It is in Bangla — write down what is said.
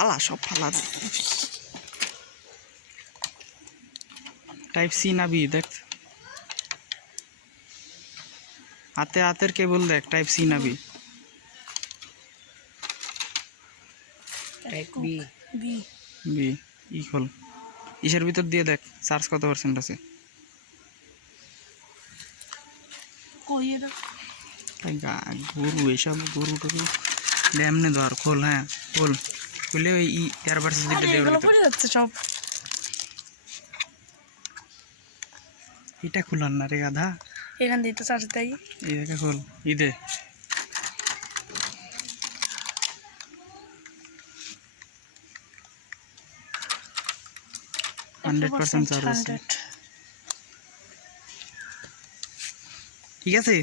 ফালা সব ফালা টাইপ সি না বি দেখ হাতের কেবল দেখ টাইপ সি না B type B B B ই খোল ইসের ভিতর দিয়ে দেখ চার্জ কত পার্সেন্ট আছে কই এটা গরু এইসব গরু টরু এমনি ধর খোল হ্যাঁ খোল খুলে ওই এয়ারবাডস যেটা দেওয়ার এগুলো ভিতর পড়ে যাচ্ছে সব এটা খুলার না রে গাধা এখান দিয়ে তো চার্জ দেয় এই দেখা খোল দে 100% চার্জ আছে ঠিক আছে